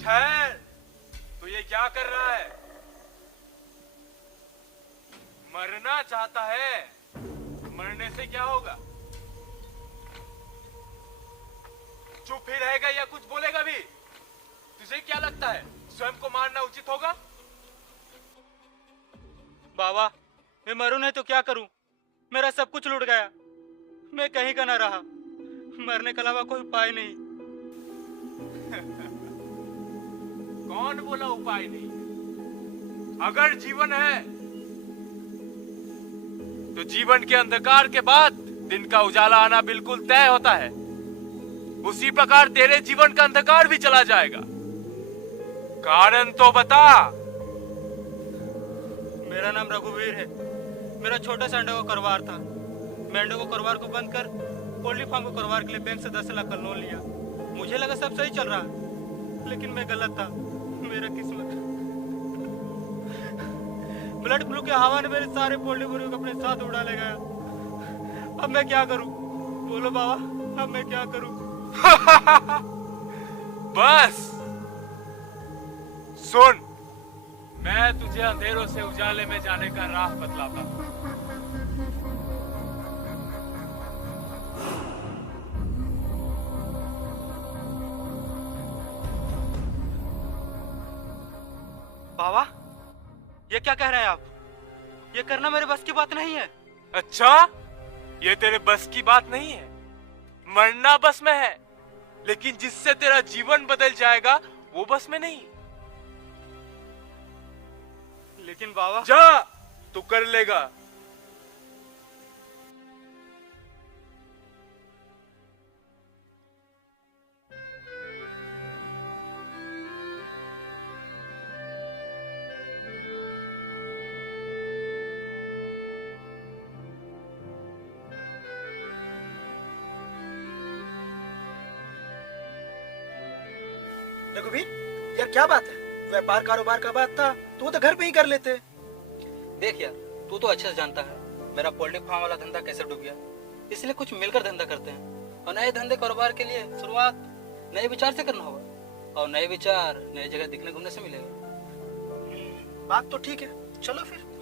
ठहर, तू ये क्या कर रहा है? मरना चाहता है? मरने से क्या होगा? चुप ही रहेगा या कुछ बोलेगा भी? तुझे क्या लगता है स्वयं को मारना उचित होगा? बाबा, मैं मरूं नहीं तो क्या करूं? मेरा सब कुछ लूट गया। मैं कहीं का ना रहा। मरने के अलावा कोई उपाय नहीं। कौन बोला उपाय नहीं? अगर जीवन है तो जीवन के अंधकार के बाद दिन का उजाला आना बिल्कुल तय होता है। उसी प्रकार तेरे जीवन का अंधकार भी चला जाएगा। कारण तो बता। मेरा नाम रघुवीर है। मेरा छोटा सा अंडे को कारोबार था। मैं अंडे को कारोबार को बंद कर पोल्ट्री फार्म को कारोबार के लिए बैंक से 10 लाख का लोन लिया। मुझे लगा सब सही चल रहा है, लेकिन मैं गलत था। मेरा किस्मत ब्लड फ्लू के हवा ने मेरे सारे पोल्ट्री मुर्गियों को अपने साथ उड़ा ले गया। अब मैं क्या करूं? बोलो बाबा, अब मैं क्या करूं? बस सुन, मैं तुझे अंधेरों से उजाले में जाने का राह बतलाता हूं। बाबा, ये क्या कह रहे हैं आप? ये करना मेरे बस की बात नहीं है। अच्छा, ये तेरे बस की बात नहीं है? मरना बस में है, लेकिन जिससे तेरा जीवन बदल जाएगा वो बस में नहीं। लेकिन बाबा, जा, तू कर लेगा। रघुवीर, यार क्या बात है? व्यापार कारोबार का बात था तो वो तो घर पे ही कर लेते। देख यार, तू तो अच्छे से जानता है मेरा पोल्ट्री फार्म वाला धंधा कैसे डूब गया। इसलिए कुछ मिलकर धंधा करते हैं, और नए धंधे कारोबार के लिए शुरुआत नए विचार से करना होगा, और नए विचार नई जगह दिखने घूमने से मिलेगा। बात तो ठीक है, चलो फिर।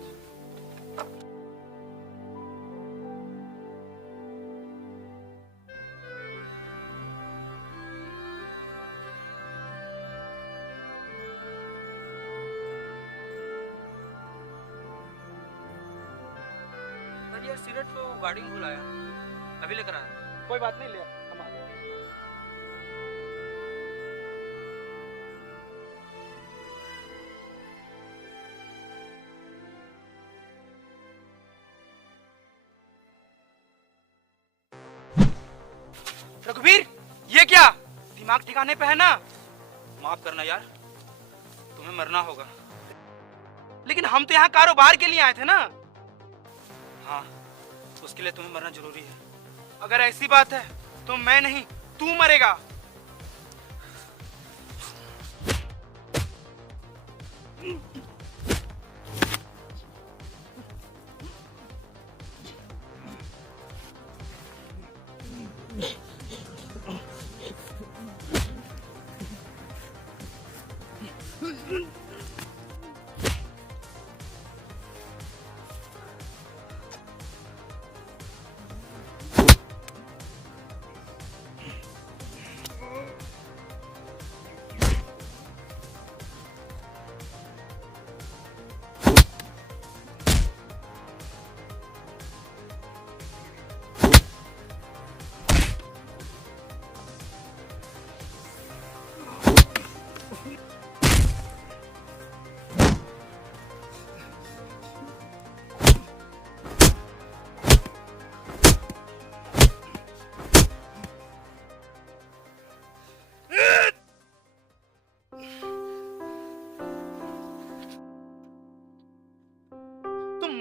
यार सिगरेट तो गाड़ी में भूल आया, अभी लेकर आया। कोई बात नहीं, ले हम आ गए। रघुवीर, ये क्या? दिमाग ठिकाने पे है ना? माफ करना यार, तुम्हें मरना होगा। लेकिन हम तो यहाँ कारोबार के लिए आए थे ना। हाँ, उसके लिए तुम्हें मरना जरूरी है। अगर ऐसी बात है तो मैं नहीं, तू मरेगा।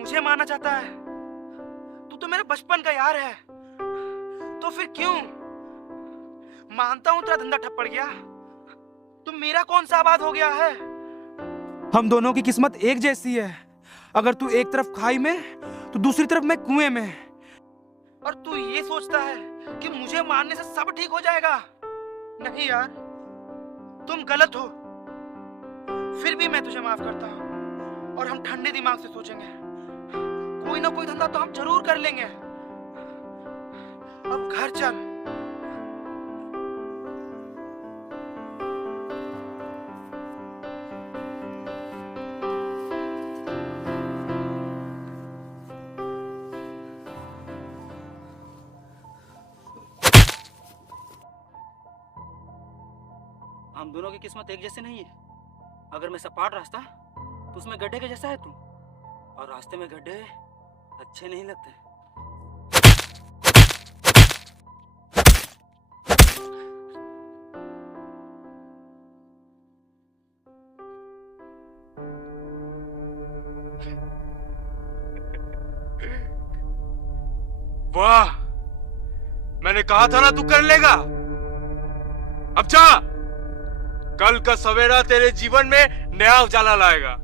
मुझे मारना चाहता है? तू तो मेरे बचपन का यार है, तो फिर क्यों? मानता हूं तेरा धंधा ठप पड़ गया, तो मेरा कौन सा आबाद हो गया है? हम दोनों की किस्मत एक जैसी है। अगर तू एक तरफ खाई में तो दूसरी तरफ मैं कुएं में। और तू ये सोचता है कि मुझे मारने से सब ठीक हो जाएगा? नहीं यार, तुम गलत हो, फिर भी मैं तुझे माफ करता हूँ और हम ठंडे दिमाग से सोचेंगे। कोई ना कोई धंधा तो हम जरूर कर लेंगे। अब घर चल। हम दोनों की किस्मत एक जैसे नहीं है। अगर मैं सपाट रास्ता तो उसमें गड्ढे के जैसा है तू, और रास्ते में गड्ढे अच्छे नहीं लगते। वाह, मैंने कहा था ना तू कर लेगा। अब जा, कल का सवेरा तेरे जीवन में नया उजाला लाएगा।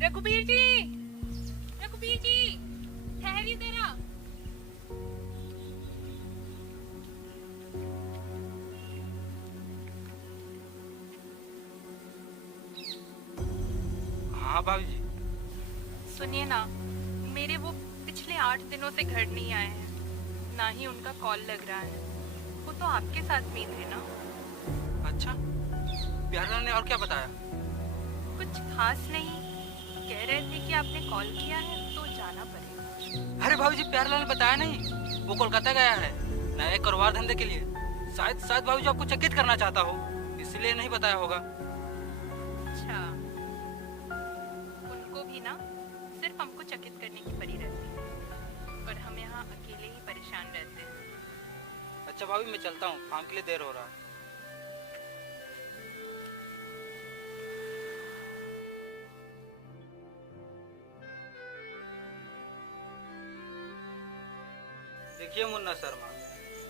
रघुबीर जी, रघुबीर जी, ठहरिए जरा। हाँ भाभी जी। सुनिए ना, मेरे वो पिछले 8 दिनों से घर नहीं आए हैं, ना ही उनका कॉल लग रहा है। वो तो आपके साथ में थे ना? अच्छा, प्यारलाल ने और क्या बताया? कुछ खास नहीं, कह रहे थे कि आपने कॉल किया है तो जाना पड़ेगा। अरे भाभी जी, प्यारलाल ने बताया नहीं, वो कोलकाता गया है नए कारोबार धंधे के लिए। शायद भाभी जी आपको चकित करना चाहता हो, इसलिए नहीं बताया होगा। अच्छा, उनको भी ना सिर्फ हमको चकित करने की पड़ी रहती है, और हम यहाँ अकेले ही परेशान रहते हैं। अच्छा भाभी, मैं चलता हूँ, काम के लिए देर हो रहा है। देखिए मुन्ना शर्मा,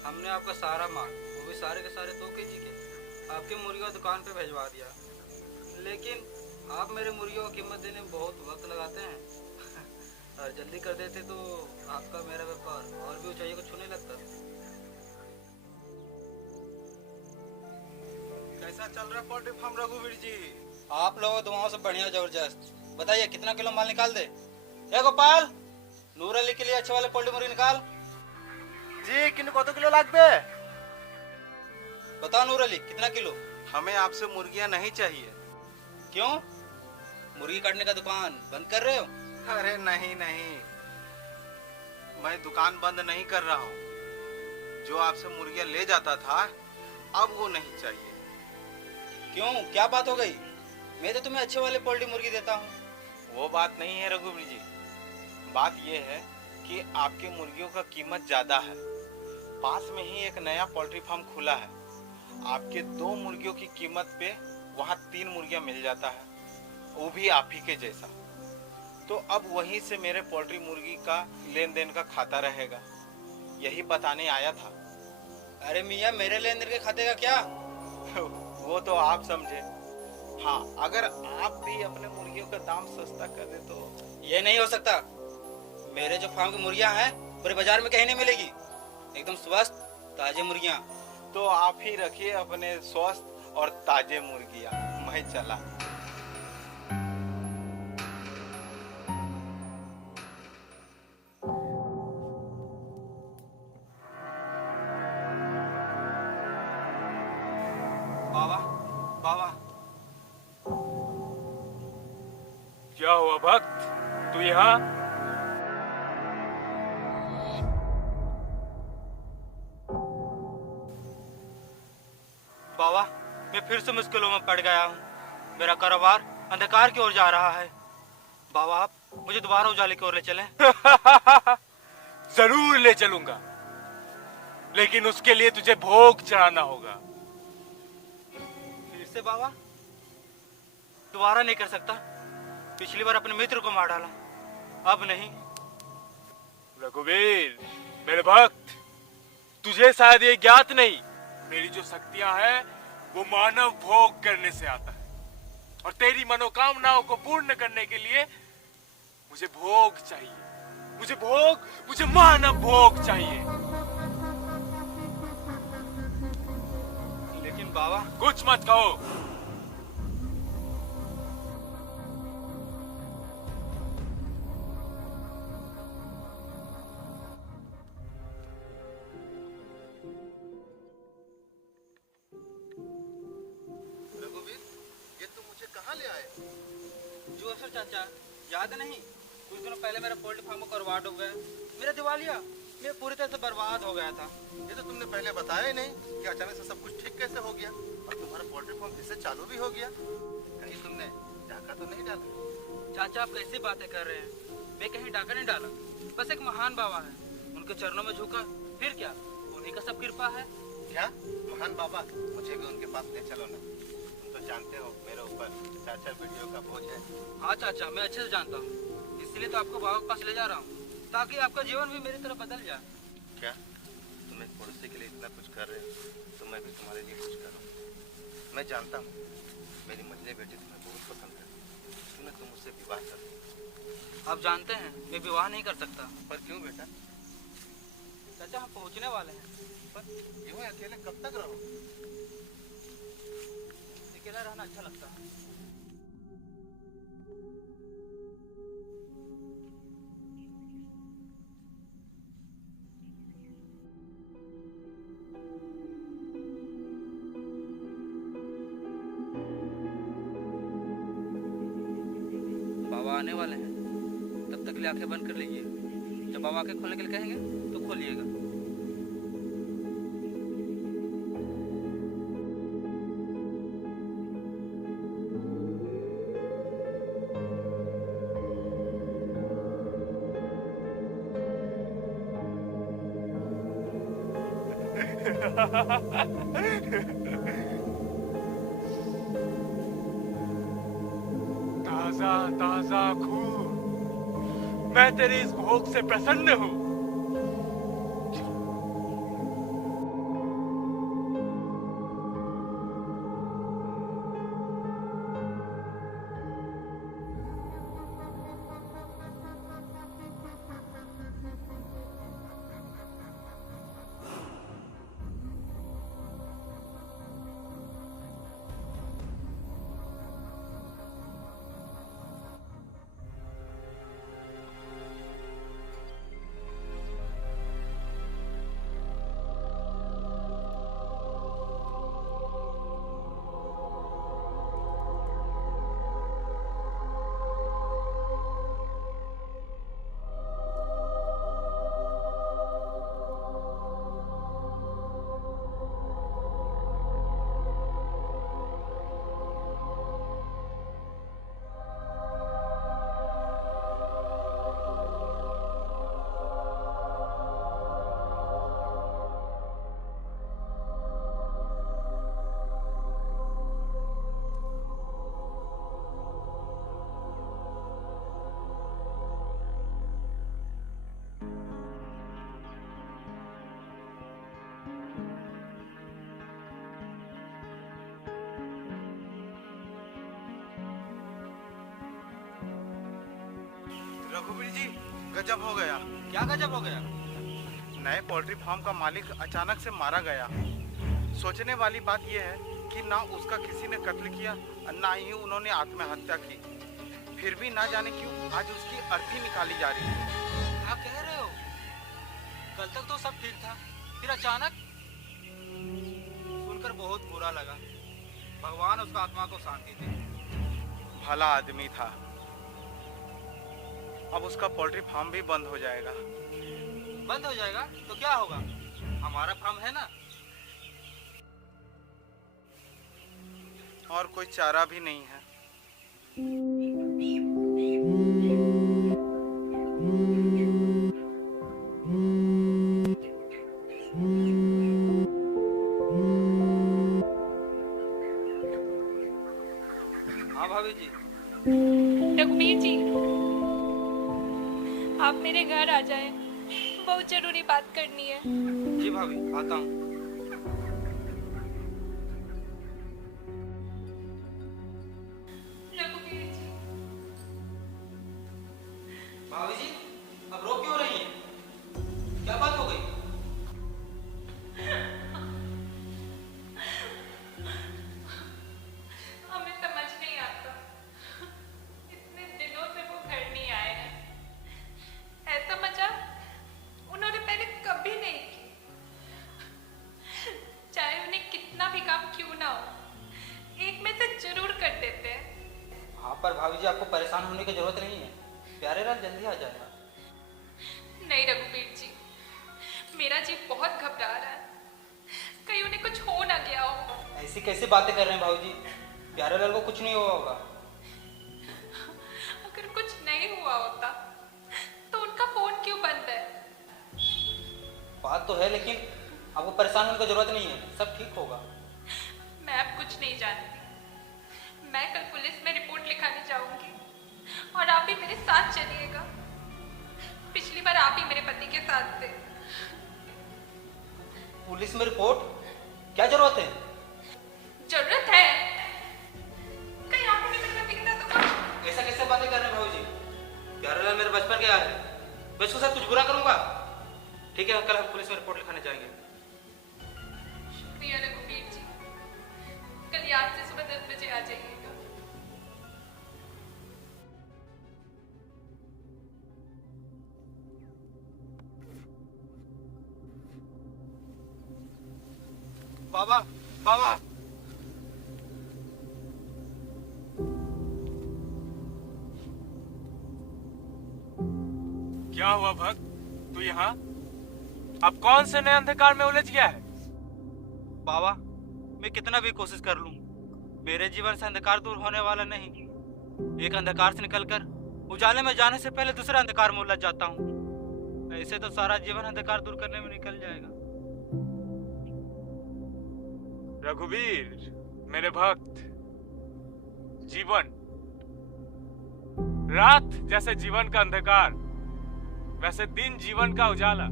हमने आपका सारा माल, वो भी सारे के सारे 2 केजी के, आपके मुर्गियों दुकान पे भिजवा दिया। लेकिन आप मेरे मुर्गियों की कीमत देने में बहुत वक्त लगाते हैं। और जल्दी कर देते तो आपका मेरा व्यापार और भी ऊंचाइयों को छूने लगता। कैसा चल रहा है पोल्ट्री फार्म रघुवीर जी? आप लोगों दुआओं से बढ़िया जबरदस्त। बताइए कितना किलो माल निकाल दे? ए गोपाल, नूर अली के लिए अच्छे वाले पोल्ट्री मुर्गी निकाल। जी कत किलो लागबे? बताओ नूर अली, कितना किलो? हमें आपसे मुर्गियां नहीं चाहिए। क्यों? मुर्गी काटने का दुकान बंद कर रहे हो? अरे नहीं नहीं, मैं दुकान बंद नहीं कर रहा हूँ। जो आपसे मुर्गियां ले जाता था अब वो नहीं चाहिए। क्यों, क्या बात हो गई? मैं तो तुम्हें अच्छे वाले पोल्ट्री मुर्गी देता हूँ। वो बात नहीं है रघुवीर जी, बात ये है कि आपके मुर्गियों का कीमत ज्यादा है। पास में ही एक नया पोल्ट्री फार्म खुला है, आपके 2 मुर्गियों की कीमत पे वहाँ 3 मुर्गियां मिल जाता है, वो भी आप ही के जैसा। तो अब वहीं से मेरे पोल्ट्री मुर्गी का लेन देन का खाता रहेगा, यही बताने आया था। अरे मियाँ, मेरे लेन देन के खाते का क्या? वो तो आप समझे। हाँ, अगर आप भी अपने मुर्गियों का दाम सस्ता कर दे तो। ये नहीं हो सकता। मेरे जो फार्म की मुर्गियाँ हैं पूरे बाजार में कहीं नहीं मिलेगी। एकदम स्वस्थ ताजे मुर्गियाँ। तो आप ही रखिए अपने स्वस्थ और ताजे मुर्गियाँ, मैं चला। बाबा, बाबा, क्या हुआ भक्त, तू यहाँ? बाबा, मैं फिर से मुश्किलों में पड़ गया हूँ। मेरा कारोबार अंधकार की ओर जा रहा है। बाबा, आप मुझे दोबारा उजाले की ओर ले चलें। जरूर ले चलूंगा, लेकिन उसके लिए तुझे भोग चढ़ाना होगा। फिर से बाबा? दोबारा नहीं कर सकता। पिछली बार अपने मित्र को मार डाला, अब नहीं। रघुवीर, मेरे भक्त, तुझे शायद ये ज्ञात नहीं, मेरी जो शक्तियां हैं वो मानव भोग करने से आता है, और तेरी मनोकामनाओं को पूर्ण करने के लिए मुझे भोग चाहिए। मुझे मानव भोग चाहिए। लेकिन बाबा, कुछ मत कहो। रघुवीर, ये तुम मुझे कहाँ ले आए? जो सर चाचा, याद नहीं? कुछ दिनों पहले मेरा पोल्ट्री फार्म बर्बाद हो गया। मेरा दिवालिया, मैं पूरी तरह से बर्बाद हो गया था। ये तो तुमने पहले बताया ही नहीं कि अचानक से सब कुछ ठीक कैसे हो गया और तुम्हारा पोल्ट्री फार्म फिर से चालू भी हो गया। कहीं तुमने डाका तो नहीं डाला? चाचा, आप कैसी बातें कर रहे हैं? मैं कहीं डाका नहीं डाला, बस एक महान बाबा है, उनके चरणों में झुका, फिर क्या, उन्हीं का सब कृपा है। क्या महान बाबा? मुझे भी उनके पास ले चलो ना। तुम तो जानते हो मेरे ऊपर चाचा वीडियो का बोझ है। हाँ चाचा, मैं अच्छे से जानता हूँ, इसलिए तो आपको बाबा के पास ले जा रहा हूँ, ताकि आपका जीवन भी मेरी तरह बदल जाए। क्या तुम एक पड़ोसी के लिए इतना कुछ कर रहे हो तो मैं भी तुम्हारे लिए कुछ करूँ। मैं जानता हूँ मेरी मझली बेटी तुम्हें बहुत पसंद है, क्यों तुम उससे विवाह कर दो। आप जानते हैं मैं विवाह नहीं कर सकता। पर क्यों बेटा? चाचा, हम पहुँचने वाले हैं। पर यूं ही अकेले कब तक रहो? अकेला रहना अच्छा लगता है। बाबा आने वाले हैं, तब तक के लिए आंखें बंद कर लीजिए। जब बाबा आंखें खोलने के लिए कहेंगे तो खोलिएगा। ताजा ताजा खून, मैं तेरे इस भोग से प्रसन्न हूँ। रघुवीर जी, गजब हो गया। क्या गजब हो गया? नए पोल्ट्री फार्म का मालिक अचानक से मारा गया। सोचने वाली बात यह है कि ना उसका किसी ने कत्ल किया, ना ही उन्होंने आत्महत्या की। फिर भी ना जाने क्यों आज उसकी अर्थी निकाली जा रही है। क्या कह रहे हो? कल तक तो सब ठीक था, फिर अचानक? सुनकर बहुत बुरा लगा। भगवान उसका आत्मा को शांति दे। भला आदमी था। अब उसका पोल्ट्री फार्म भी बंद हो जाएगा। बंद हो जाएगा तो क्या होगा? हमारा फार्म है ना। और कोई चारा भी नहीं है। हाँ भाभी जी। रघुवीर जी, आप मेरे घर आ जाएं, बहुत जरूरी बात करनी है। जी भाभी, आता हूँ। रघुवीर जी, भाभी जी, अब रो क्यों रही हैं? क्या बात हो गई? हमें समझ नहीं आता, इतने दिनों से वो घर नहीं आए हैं। ऐसा मजाक उन्होंने पहले कभी नहीं की। चाहे उन्हें कितना भी काम क्यों ना हो, एक में से जरूर कर देते हैं। हाँ, पर भाभी जी आपको परेशान होने की जरूरत नहीं है। प्यारे लाल जल्दी आ जाएगा। नहीं रघुवीर जी, मेरा जी बहुत घबरा रहा है, कहीं उन्हें कुछ हो ना गया हो। ऐसी कैसी बातें कर रहे हैं भाभी जी? प्यारे लाल को कुछ नहीं हुआ होगा। अगर कुछ नहीं हुआ होता तो उनका फोन क्यों बंद है? बात तो है, लेकिन आपको परेशान होने की जरूरत नहीं है, सब ठीक होगा। मैं अब कुछ नहीं जानती। मैं कल पुलिस में रिपोर्ट लिखाने जाऊंगी और आप भी मेरे साथ चलिएगा। पिछली बार आप ही मेरे पति के साथ थे। पुलिस में रिपोर्ट? क्या जरूरत है? जरूरत है? कहीं आपको भी मेरे पति के साथ होगा? ऐसा कैसे बातें कर रहे हैं भाभी जी? प्यारे लाल मेरे बचपन के यार है, मैं उसके साथ कुछ बुरा करूंगा? ठीक है, कल हम पुलिस में रिपोर्ट लिखाने जाएंगे। शुक्रिया रघुवीर जी, कल याद से सुबह 10 बजे आ जाइएगा। बाबा, बाबा, क्या हुआ भक्त, तू यहाँ? अब कौन से नए अंधकार में उलझ गया है? बाबा, मैं कितना भी कोशिश कर लूं, मेरे जीवन से अंधकार दूर होने वाला नहीं। एक अंधकार से निकलकर उजाले में जाने से पहले दूसरे अंधकार में उलझ जाता हूँ। ऐसे तो सारा जीवन अंधकार दूर करने में निकल जाएगा। रघुवीर, मेरे भक्त, जीवन रात जैसे जीवन का अंधकार, वैसे दिन जीवन का उजाला,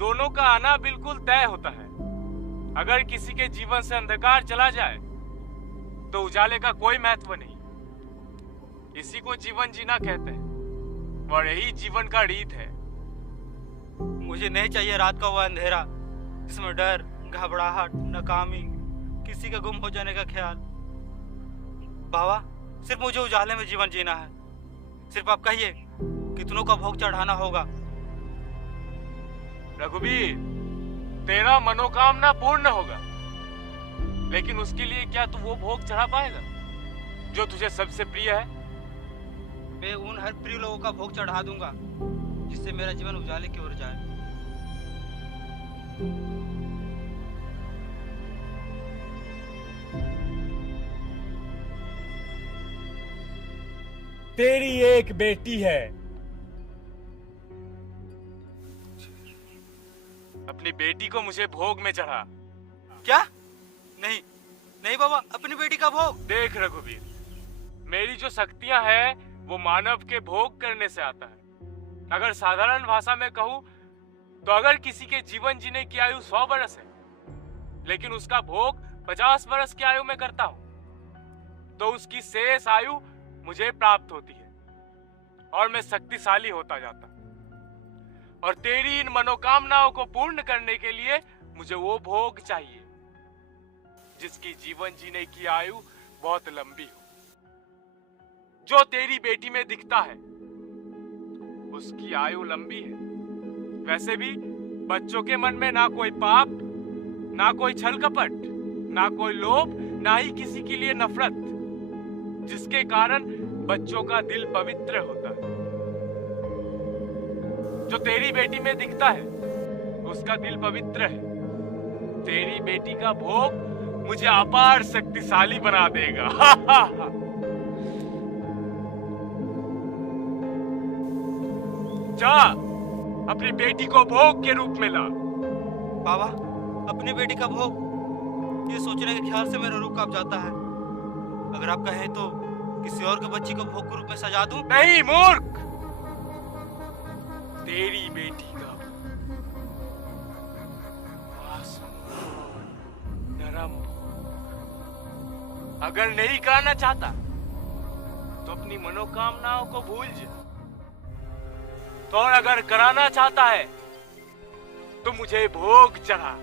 दोनों का आना बिल्कुल तय होता है। अगर किसी के जीवन से अंधकार चला जाए तो उजाले का कोई महत्व नहीं। इसी को जीवन जीना कहते हैं और यही जीवन का रीत है। मुझे नहीं चाहिए रात का वो अंधेरा जिसमें डर, घबराहट, नाकामी, किसी का गुम हो जाने का ख्याल। बाबा, सिर्फ मुझे उजाले में जीवन जीना है। सिर्फ आप कहिए, कितनों का भोग चढ़ाना होगा? रघुवीर, तेरा मनोकामना पूर्ण होगा, लेकिन उसके लिए क्या तू वो भोग चढ़ा पाएगा जो तुझे सबसे प्रिय है? मैं उन हर प्रिय लोगों का भोग चढ़ा दूंगा जिससे मेरा जीवन उजाले की ओर जाए। तेरी एक बेटी है, अपनी बेटी को मुझे भोग में चढ़ा। क्या? नहीं नहीं बाबा, अपनी बेटी का भोग? देख रघुवीर, मेरी जो शक्तियां हैं वो मानव के भोग करने से आता है। अगर साधारण भाषा में कहूं तो अगर किसी के जीवन जीने की आयु 100 वर्ष है, लेकिन उसका भोग 50 वर्ष की आयु में करता हूं, तो उसकी शेष आयु मुझे प्राप्त होती है। और मैं शक्तिशाली होता जाता। और तेरी इन मनोकामनाओं को पूर्ण करने के लिए मुझे वो भोग चाहिए जिसकी जीवन जीने की आयु बहुत लंबी हो। जो तेरी बेटी में दिखता है उसकी आयु लंबी है। वैसे भी बच्चों के मन में ना कोई पाप, ना कोई छल कपट, ना कोई लोभ, ना ही किसी के लिए नफरत, जिसके कारण बच्चों का दिल पवित्र होता है। जो तेरी बेटी में दिखता है उसका दिल पवित्र है। तेरी बेटी का भोग मुझे अपार शक्तिशाली बना देगा। जा अपनी बेटी को भोग के रूप में ला। बाबा, अपनी बेटी का भोग, ये सोचने के ख्याल से मेरा रूह कांप जाता है। अगर आप कहें तो किसी और के बच्ची को भोग के रूप में सजा दूं? नहीं मूर्ख, तेरी बेटी का नरम भोग। अगर नहीं कराना चाहता तो अपनी मनोकामनाओं को भूल जा। तो और अगर कराना चाहता है तो मुझे भोग चढ़ा।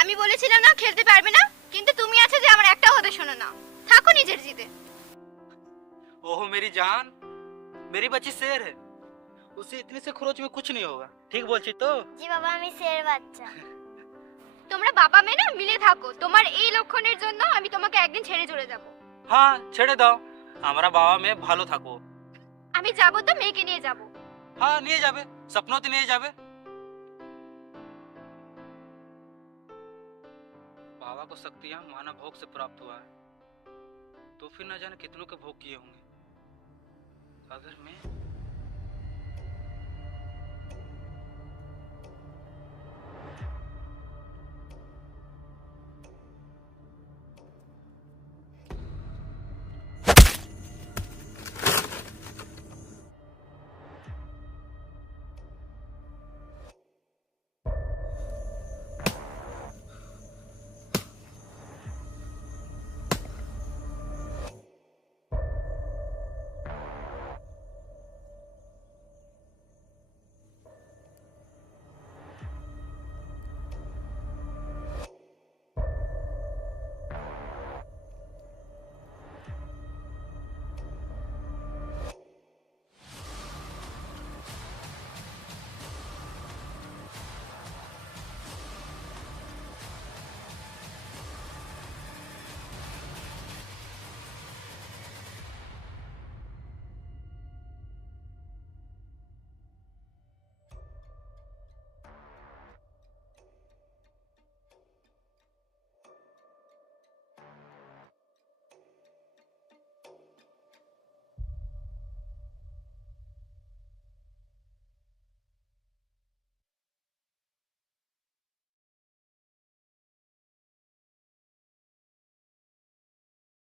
আমি বলেছিলাম না খেলতে পারবে না, কিন্তু তুমি আছে যে আমার একটা কথা শোনো না। থাকো নিজের জিদে। ओह मेरी जान, मेरी बच्ची शेर है, उसे इतने से खरोच में कुछ नहीं होगा। ठीक बोलছি তো? জি বাবা, আমি শের বাচ্চা। তোমরা বাবা মেয়ে না মিলে থাকো। তোমার এই লক্ষণের জন্য আমি তোমাকে একদিন ছেড়ে চলে যাব। হ্যাঁ, ছেড়ে দাও। আমরা বাবা মেয়ে ভালো থাকো। আমি যাব তো মেয়েকে নিয়ে যাব। হ্যাঁ, নিয়ে যাবে, স্বপ্নতে নিয়ে যাবে। बाबा को शक्तियां मानव भोग से प्राप्त हुआ है, तो फिर न जाने कितनों के भोग किए होंगे। अगर मैं